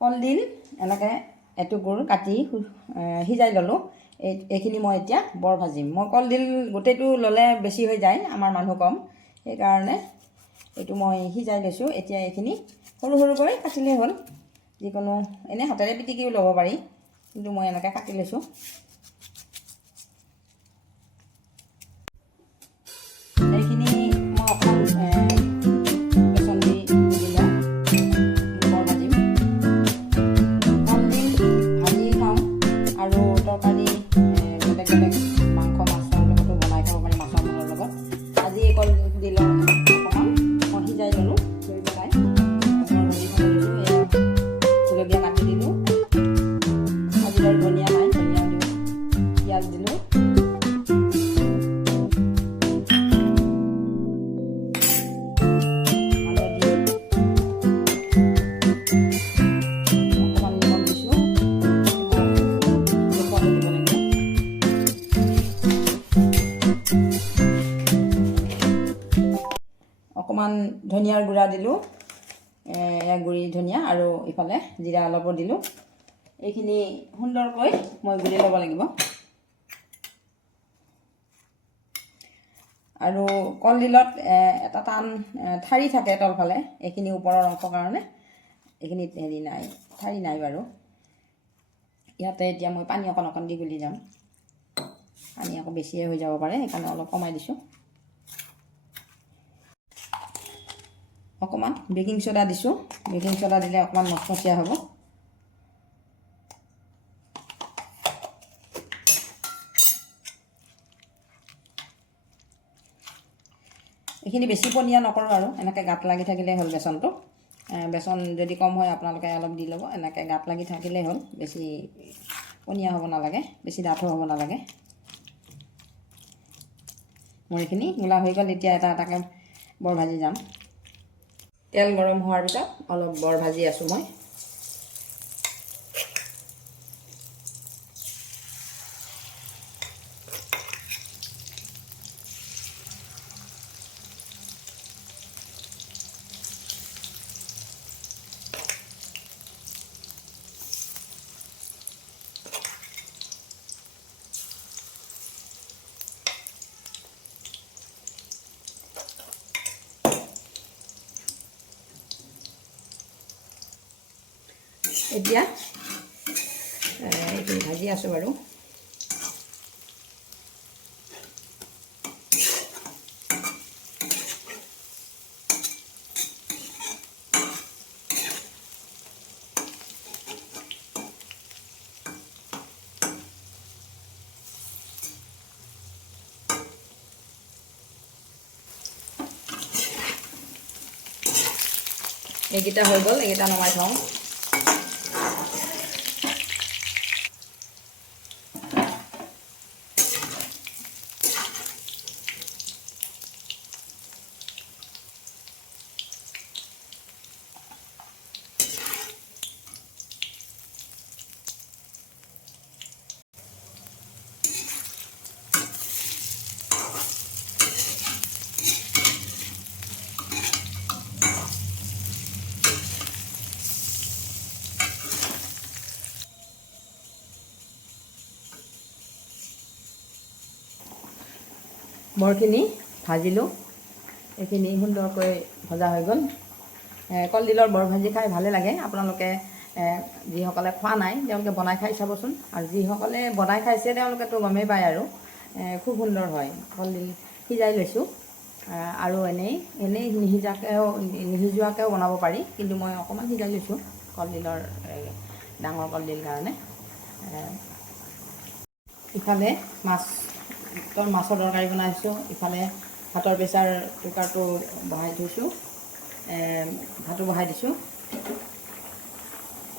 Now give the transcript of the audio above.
কলডিল এনেকৈ এটুকুৰ কাটি সিজাই ল'লোঁ। এইখিনি মই এতিয়া বৰ ভাজিম। মই কলডিল গোটেইটো ল'লে বেছি হৈ যায়, আমাৰ মানুহ কম, সেইকাৰণে এইটো মই সিজাই লৈছোঁ। এতিয়া এইখিনি সৰু সৰুকৈ কাটিলেই হ'ল। যিকোনো এনেই হাতেৰে পিটিকিও ল'ব পাৰি, কিন্তু মই এনেকৈ কাটি লৈছোঁ। এইখিনি মই অকণমান বেচন দি লওঁ, বৰ ভাজিম। কলডিল ভাজি খাওঁ আৰু তৰকাৰী বেলেগ বেলেগ মাংস মাছৰ লগতো বনাই খাব পাৰি, মাছৰ মাংসৰ লগত। আজি এই কলডিলৰ অকণমান মই সিজাই ল'লোঁ, লৈ পেলাই অকণমান ভাজিখন লৈছোঁ। জলকীয়া কাটি দিলোঁ, আজি বাৰু ধনিয়া নাই, ধনিয়া দিওঁ, পিঁয়াজ দিলোঁ, অকণমান ধনিয়াৰ গুড়া দিলোঁ, গুড়ি ধনিয়া, আৰু ইফালে জিৰা অলপো দিলোঁ। এইখিনি সুন্দৰকৈ মই গুলি ল'ব লাগিব। আৰু কলডিলত এটা টান ঠাৰি থাকে তলফালে, এইখিনি ওপৰৰ অংশৰ কাৰণে। এইখিনিত হেৰি নাই, ঠাৰি নাই বাৰু। ইয়াতে এতিয়া মই পানী অকণ অকণ দি গুলি যাম। পানী আকৌ বেছিয়ে হৈ যাব পাৰে, সেইকাৰণে অলপ কমাই দিছোঁ। অকণমান বেকিং চ'ডা দিছোঁ, বেকিং চ'ডা দিলে অকণমান মচমচীয়া হ'ব। এইখিনি বেছি পনীয়া নকৰোঁ আৰু, এনেকৈ গাঁত লাগি থাকিলেই হ'ল বেচনটো। বেচন যদি কম হয় আপোনালোকে অলপ দি ল'ব, এনেকৈ গাঁত লাগি থাকিলেই হ'ল। বেছি পনীয়া হ'ব নালাগে, বেছি ডাঠো হ'ব নালাগে। মোৰ এইখিনি গোলা হৈ গ'ল। এতিয়া এটা এটাকৈ বৰ ভাজি যাম। তেল গৰম হোৱাৰ পিছত অলপ বৰ ভাজি আছোঁ মই। এতিয়া এইখিনি ভাজি আছোঁ বাৰু। এইকেইটা হৈ গ'ল, এইকেইটা নমাই থওঁ। বৰখিনি ভাজিলোঁ, এইখিনি সুন্দৰকৈ ভজা হৈ গ'ল। কলডিলৰ বৰ ভাজি খাই ভালে লাগে। আপোনালোকে যিসকলে খোৱা নাই তেওঁলোকে বনাই খাই চাবচোন, আৰু যিসকলে বনাই খাইছে তেওঁলোকেতো গমেই পায় আৰু। খুব সুন্দৰ হয়। কলডিল সিজাই লৈছোঁ, আৰু এনেই নিসিজোৱাকৈও বনাব পাৰি, কিন্তু মই অকণমান সিজাই লৈছোঁ কলডিলৰ ডাঙৰ কলডিল কাৰণে। ইফালে মাছৰ তৰকাৰী বনাইছোঁ, ইফালে ভাতৰ প্ৰেছাৰ কুকাৰটো বহাই থৈছোঁ, ভাতো বহাই দিছোঁ।